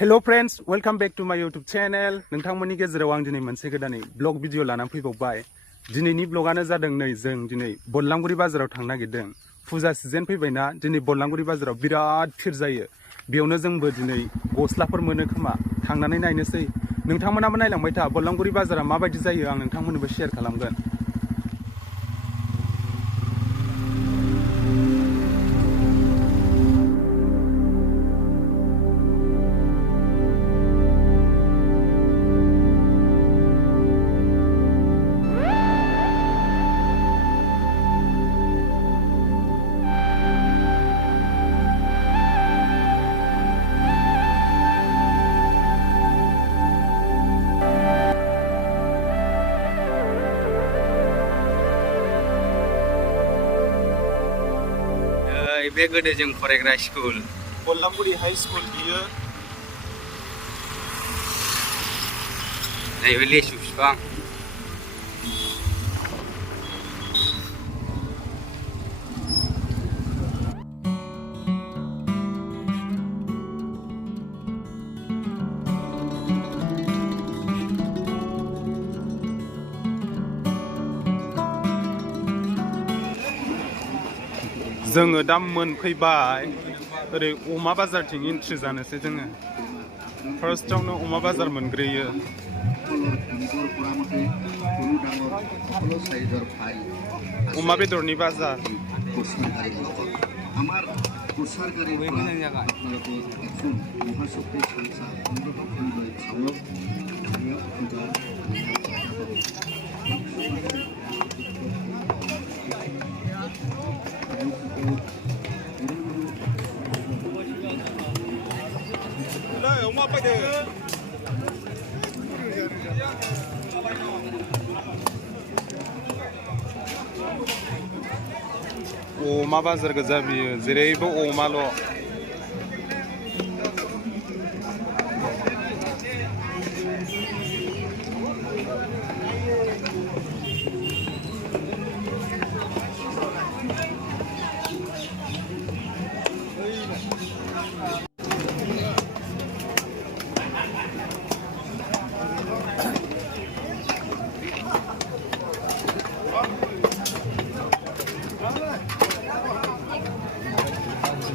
Hello friends, welcome back to my YouTube channel. नोंथांमोननि गेजेराव आं दिनै मोनसे गोदानै ब्लग भिडिअ लानानै फैबावबाय। दिनैनि ब्लगानो जादों नै जों दिनै बल्लामगुरि बाजाराव थांनो नागिरदों। फुजा सिजन फैबायना दिनै बल्लामगुरि बाजाराव बिराद भिर जायो। बेयावनो जोंबो दिनै गस्लाफोर मोनो खोमा थांनानै नायनोसै। नोंथांमोनाबो नायलांबाय था बल्लामगुरि बाजारा माबायदि जायो आं नोंथांमोननोबो शेयार खालामगोन। बे गोदो जों फरायग्रा स्कुल बल्लामगुरि हाई स्कुल बियो नैबे लेसु बिफां जोङो दा मोनफैबाय ओरै अमा बाजारथिं एन्ट्रि जानोसै जोङो फार्स्टआवनो अमा बाजार मोनग्रोयो अमा बेदरनि बाजार अमा बाजार गोजा बियो जेरैबो अमाल'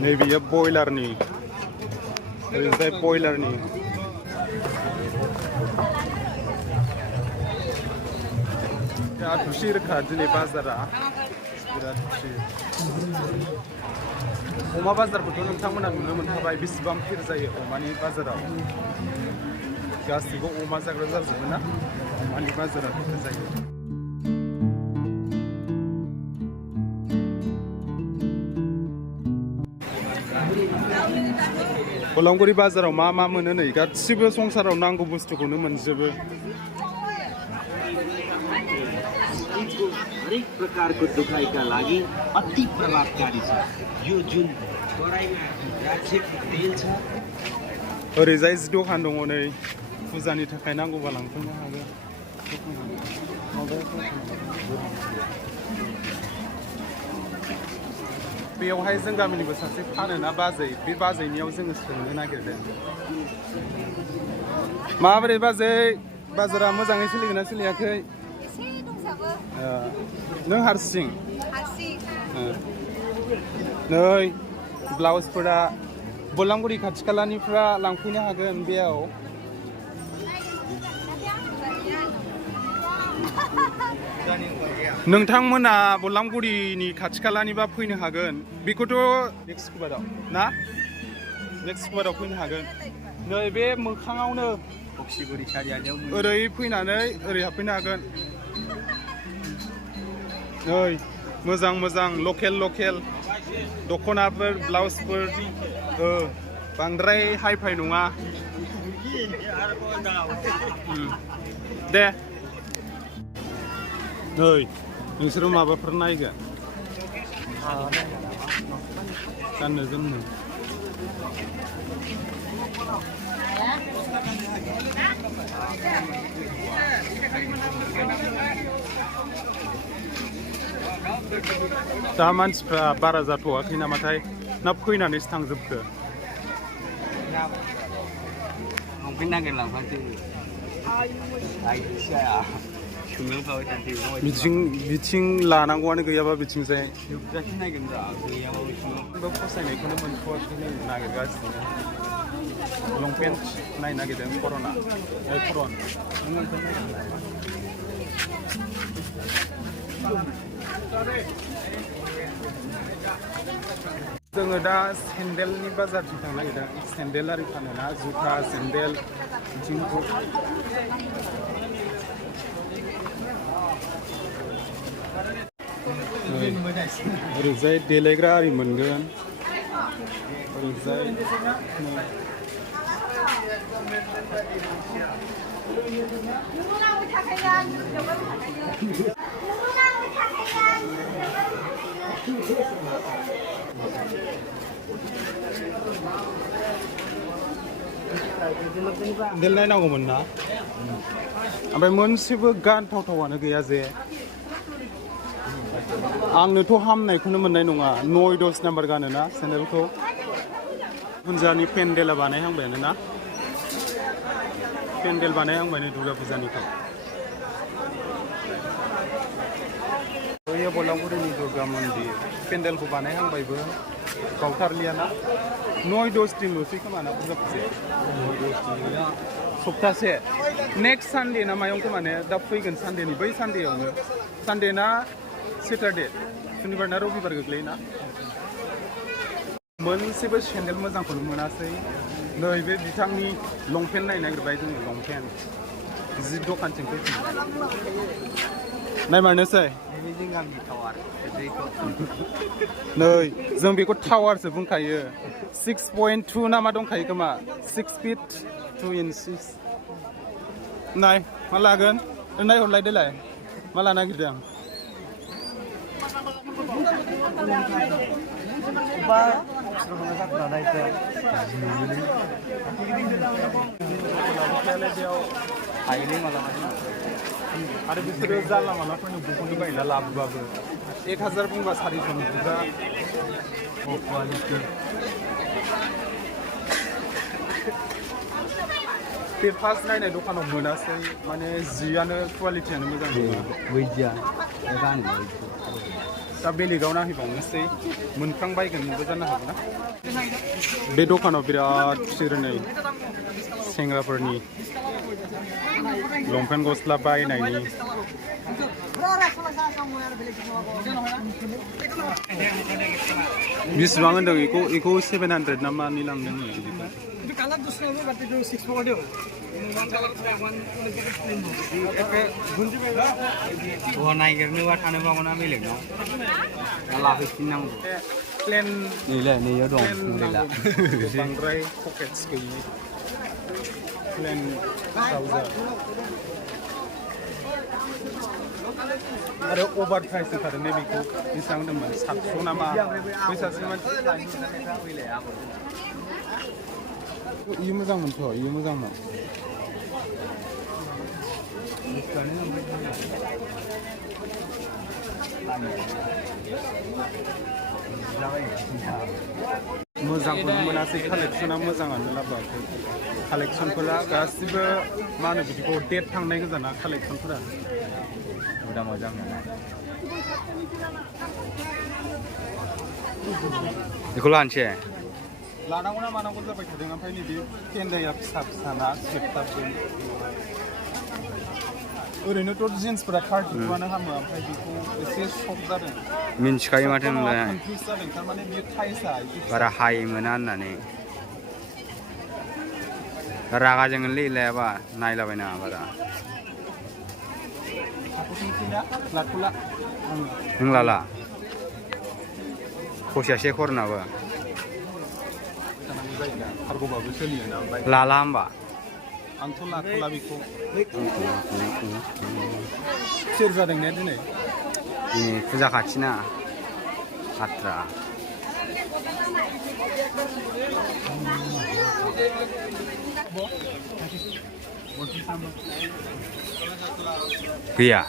नैबेयो बयलारनि ओरैजाय बयलारनि बिराद भिरखा दिनै बाजारा बिराद भिर अमा बाजारखौथ' नोंथांमोना नुनो मोनखाबाय बेसेबां भिर जायो अमानि बाजाराव गासिबो अमा जाग्रा जाजोबो ना अमानि बाजारा भिर जायो बल्लामगुरि बाजाराव मा मा मोनो नै गासिबो संसाराव नांगौ बुस्थुखौनो मोनजोबो हरेक प्रकारको दुखाइका लागि अति प्रभावकारी छ यो जुन कराईमा राखेको तेल छ ओरैजाय जि दखान दङ नै फुजानि थाखाय नांगौबा लांफैनो हागोन बेयावहाय जों गामिनिबो सासे फानोना बाजै बे बाजैनियाव जोङो सोंनो नागिरदों माबोरै बाजै बाजारा मोजाङै सोलिगोन ना सोलियाखै नों हारसिं नै ब्लाउसफोरा बल्लामगुरि खाथि खालानिफ्रा लांफैनो हागोन बेयाव नोंथांमोना बल्लामगुरिनि खाथि खालानिबा फैनो हागोन बेखौथ' नेक्स्ट कुबाराव ना नेक्स्ट कुबाराव फैनो हागोन नै बे मोखाङावनो ओरै फैनानै ओरै हाबफैनो हागोन नै मोजां मोजां लकेल लकेल दख'नाफोर ब्लाउसफोर बांद्राय हाइ फाइ नङा दे नै नोंसोरो माबाफोर नायगोन गाननो जोमनो दा मानसिफ्रा बारा जाथ'वाखै नामाथाय ना फैनानैसो थांजोबखो longpen nagiरलांफानोसै आइदिया सोंलोंखाबाय थानोसै बिथिं लानांगौआनो गैयाबा बिथिंजाय जोबजासिम नायगोन रा गैयाबा बिथिङाव फसायनायखौनो मोनथ'वाखै नागिरगासिनो लंपेन्ट नायनो नागिरदों कर'ना कर'न जोङो दा सेन्देलनि बाजारथिं थांनो नागिरदों सेन्देल आरि फानोना जुथा सेन्देल बिथिंखौ ओरैजाय देलायग्रा आरि मोनगोन ओरैजाय सेन्देल नायनांगौमोन ना ओमफ्राय मोनसेबो गानथावथावानो गैया जे आंनोथ' हामनायखौनो मोननाय नङा 9-10 नाम्बार गानोना सेन्देलखौ फुजानि पेन्डेला बानायहांबायानो ना पेन्डेल बानायहांबायनो दुर्गा फुजानिखौ बैयो बलांगुरिनि दुर्गा मन्दिर पेन्डेलखौ बानायहांबायबो बावथारलियाना 9-10 दिनल'सै खोमा ना दुर्गा फुजाया 9-10 दिन सप्तासे नेक्स्ट सानडे ना मायाव खोमा ने दा फैगोन सानडेनि बै सानडेयावनो सानडे ना सेटारडे सुनिबार ना रबिबार गोग्लैयोना मोनसेबो सेन्देल मोजांखौनो मोनासै नैबे बिथांनि लंपेन्ट नायनो नागिरबाय जोङो लंपेन्ट जि दखानथिं फैफिनबाय नायमारनोसै नै जों बेखौ टावारसो बुंखायो 6.2 ना मा दंखायो खोमा 6 feet 2 inches नाय मा लागोन नायहरलाय देलाय मा लानो नागिरदों आरो बिसोरो जानला मालाफोरनो बुखौनो बायना लाबोबाबो 1000 बुंबा 400 बुजा बे फार्स्ट नायनाय दखानाव मोनासै माने जियानो क्वालिटियानो मोजां गैया दा बेलेगाव नायहैबावनोसै मोनफ्रांबायगोनबो जानो हागौ ना बे दखानाव बिराद फिर नै सेंग्राफोरनि लंपेन्ट गस्ला बायनायनि बेसेबां होनदों बेखौ 700 ना मानि लांदों नागिरनोबा थानोबागौना बेलेगनाव लाफैफिननांगौ प्लेन नैलाय नैयाव दं बांद्राय पकेट्स गैयि प्लेन ट्राउजार आरो अभार प्राइस होथारो ने बेखौ बेसेबां होनदोंमोन 700 नामा फैसासो मानसि इयो मोजांमोनथ' इयो मोजांमोन मोजांखौनो मोनासै कालेक्सना मोजाङानो लाबोआखै कालेक्सनफोरा गासिबो मा होनो बिदिखौ डेट थांनाय गोजाना कालेक्सनफोरा udah मोजां बेखौ लानोसै लानांगौ ना मानांगौ जाबाय थादों ओमफ्राय नैबे पेन्डाया फिसा फिसाना स्वेटारजों ओरैनोथ' जिन्सफोरा 32आनो हामो ओमफ्राय बेखौ एसे शक जादों मिन्थिखायो माथो होनलाय कनफ्यूज जादों थारमाने बियो थाइसा बारा हाय मोना होननानै रागा जोंगोनलै लायाबा नायलाबायनाङा बारा नों लाला फैसासे खरनाबो लाला होमबा आंथ' लाथ'ला बेखौ सोर जादों ने दिनै फुजा खाथिना आत्रा गैया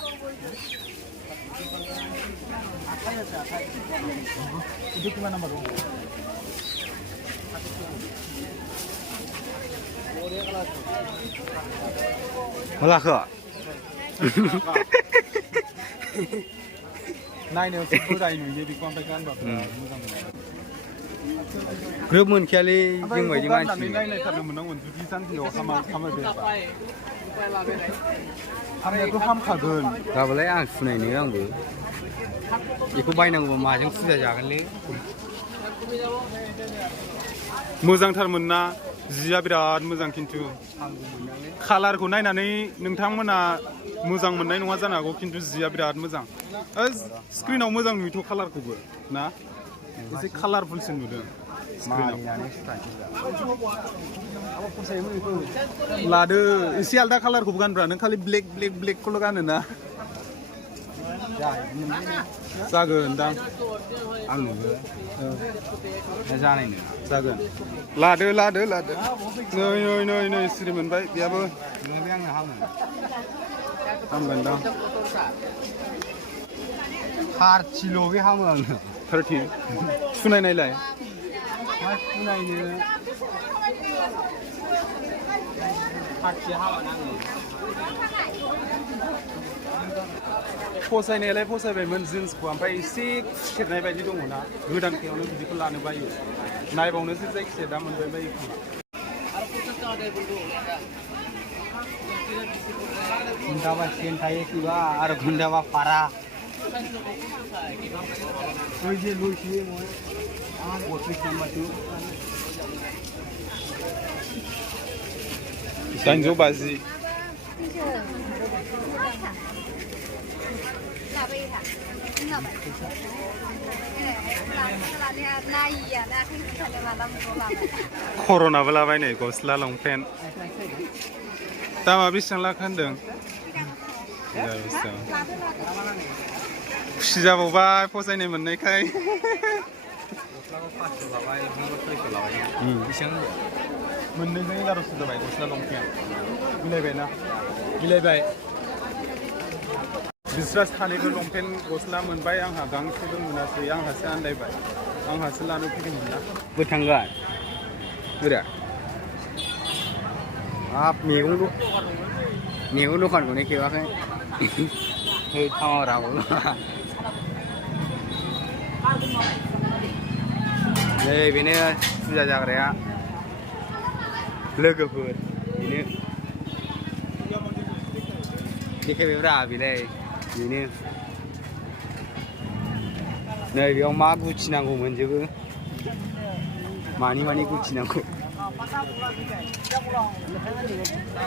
Malah kok. नायनो बोराय नुयो बेखौ ओमफ्राय गानबा मोजां मोनो ग्रोब मोनखायालै जों बायदि मानसि नायनायथारनो मोननांगोन जुदि सानसेयाव हामायबाय हामनायाथ' हामखागोन गाबोलाय आं सुनायनो आंबो बेखौ बायनांगौबा माजों फुजा जागोनलै मोजांथारमोन ना जिया बिराद मोजां खिन्थु कालारखौ नायनानै नोंथांमोना मोजां मोननाय नङा जानो हागौ खिन्थु जिया बिराद मोजां स्क्रिनाव मोजां नुयोथ' कालारखौबो ना एसे कालारफुलसिन नुदों लादो एसे आलदा कालारखौबो गानब्रा नों खालि ब्लेकखौल' गानो ना जागोन दां आंनोबो जानाय नङा जागोन लादो नै सिरि मोनबाय बेयाबो आंनो हामगोन दां 30 बे हामो आंनो 30 सुनायनायलाय मा सुनायनो 30 हामा नाङो फसायनायालाय फसायबायमोन जिन्सखौ ओमफ्राय एसे सेरनाय बायदि दङ ना गोदानखायावनो बिदिखौ लानो बायो नायबावनोसो जायखिजाया दा मोनबाय बायो गुन्दाबा सेन थायो किबा आरो गुन्दाबा पारा ओइ जे लुइसियो মই आं गथि नाम्बारखौ 350 कर'नाबो लाबाय नै गस्ला लंपेन्ट दामा बेसेबां लाखो होनदों खुसि जाबावबाय फसायनाय मोननायखाय मोननैजों 1100 जाबाय गस्ला लंपेन्ट मिलायबायना मिलायबाय बिस्रा सानैबो लंपेन्ट गस्ला मोनबाय आंहा गांसेबो मोनासै आंहासो आन्दायबाय आंहासो लानो फैदोंमोन ना बोथांगोन बोरा हाब मैगं दखानखौनो खेबाखै है थांरागौ नै बेनो फुजा जाग्राया लोगोफोर बेनो देखायबायब्रा बेलाय बेनो नै बेयाव मा गुथि नांगौ मोनजोबो मानि गुथि नांगौ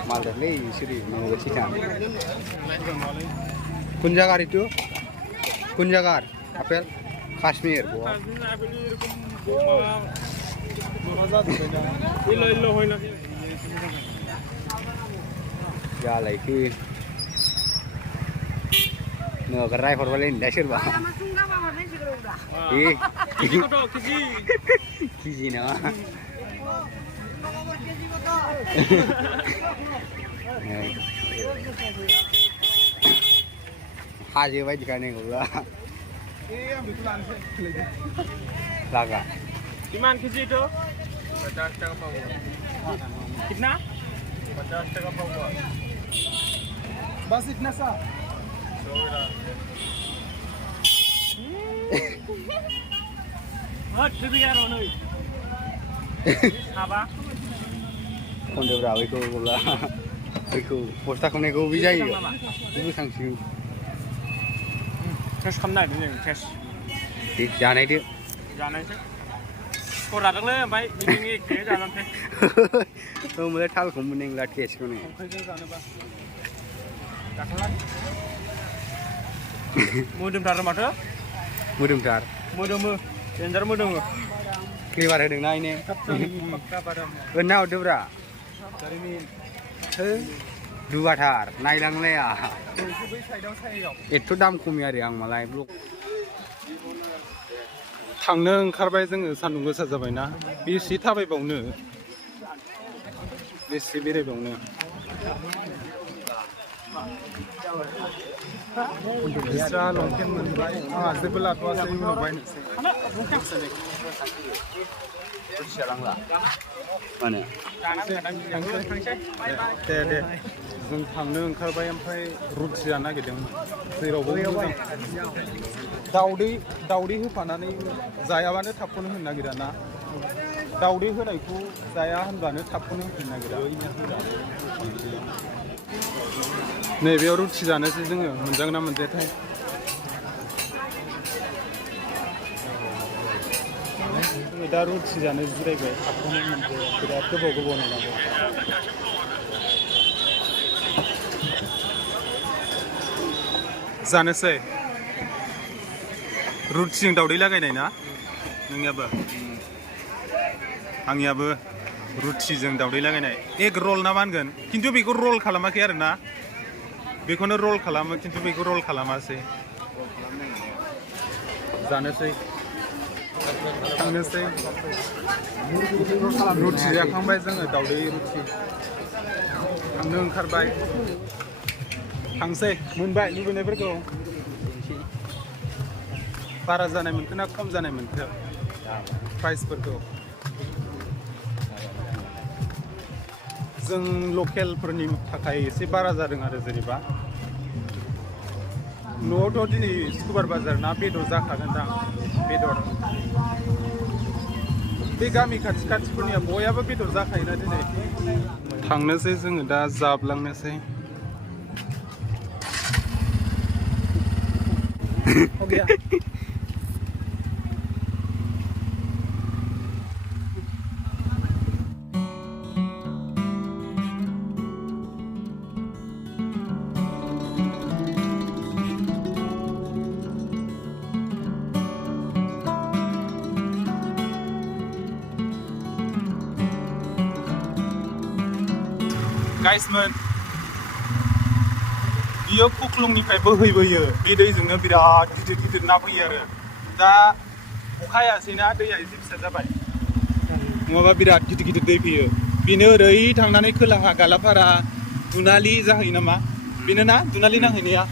मालदारलै बिसोरो नंगौसै थां কোন জায়গার itu কোন জায়গার আপেল কাশ্মীর जालायखो नोगोर रायहरबालाय दा सोरबा केजि नङा हाजो बायदि गायनांगौब्ला लागा किमान केजि itu 50 টাকা पावा कितना 50 টাকা पावा बस इतना सा 100 हट भी यार नै साबा खन्दोब्रा बैखौ बस्था खमनायखौ बि जायो बेबो सांसिगोन टेस्ट खालामनो नागिरदों जों टेस्ट जानायदो खर जादोंलै ओमफ्राय बिदिनो एखे जानांसै होमबालाय थालखौ मोननाय नंला टेस्टखौनो मोदोमथार माथो मोदोमथार मोदोमो देन्जार मोदोमो फ्लेभार होदोंना इने ओरैनो हरदोब्रा दुबाथार नायलांलाया एथ' दाम खमि आरो आं मालाय थांनो ओंखारबाय जोङो सान्दुं गोसा जाबायना बेसे थाबायबावनो बेसे बेरायबावनो बिस्रा लंपेन्ट मोनबाय आंहा जेबो लाथ'वासै उनाव बायनोसै रुथिया लांला माने दे जों थांनो ओंखारबाय ओमफ्राय रुटि जानो नागिरदोंमोन जेरावबो मोजां दाउदै होफानानै जायाबानो थाबखौनो होनो नागिरा ना दाउदै होनायखौ जाया होनब्लानो थाबखौनो होनो नागिरा नैबेयाव रुटि जानोसै जोङो मोनजागोन ना मोनजायाथाय जोङो दा रुटि जानो जिरायबाय थाबखौनो मोनजाया बिराद गोबाव नेनांगौ जानोसै रुटिजों दाउदै लागायनाय ना नोंनियाबो आंनियाबो रुटिजों दाउदै लागायनाय एग रल ना मा होनगोन खिन्थु बेखौ रल खालामाखै आरो ना बेखौनो रल खालामो खिन्थु बेखौ रल खालामासै जानोसै थांनोसै रुटि जाखांबाय जोङो दाउदै रुटि थांनो ओंखारबाय थांसै मोनबाय लुबैनायफोरखौ बारा जानाय मोनखो ना खम जानाय मोनखो प्राइसफोरखौ जों लकेलफोरनि थाखाय एसे बारा जादों आरो जेनेबा न'आवथ' दिनै सुक्रुबार बाजार ना बेदर जाखागोन दां बेदर बे गामि खाथिफोरनिया बयाबो बेदर जाखायोना दिनै थांनोसै जोङो दा जाबलांनोसै गाइसमोन बियो खुख्लुंनिफ्राय बोहैबोयो बे दैजोंनो बिराद गिदिर ना फैयो आरो दा अखा हायासैना दैया एसे फिसा जाबाय नङाबा बिराद गिदिर दै फैयो बेनो ओरै थांनानै खोलाहा गालापारा दुनालि जाहैयो नामा बेनो ना दुनालि नांहैनाया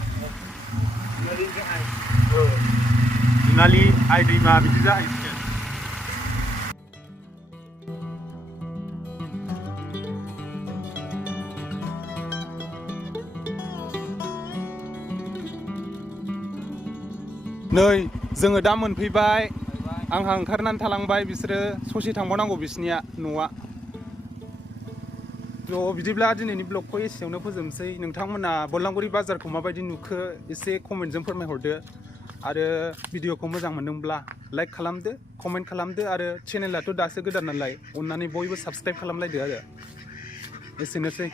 दुनालि आइ दैमा बिदि जाहैसिगोन नै जोङो दा मोनफैबाय आंहा ओंखारनानै थालांबाय बिसोरो ससे थांबावनांगौ बिसनिया न'आ बिदिब्ला दिनैनि ब्लगखौ एसेयावनो फोजोबनोसै नोंथांमोना बल्लामगुरि बाजारखौ माबायदि नुखो एसे कमेन्टजों फोरमायहरदो आरो भिडिअखौ मोजां मोनदोंब्ला लाइक खालामदो कमेन्ट खालामदो आरो चेनेलाथ' दासो गोदान नालाय अननानै बयबो साबस्क्राइब खालामलायदो आरो एसेनोसै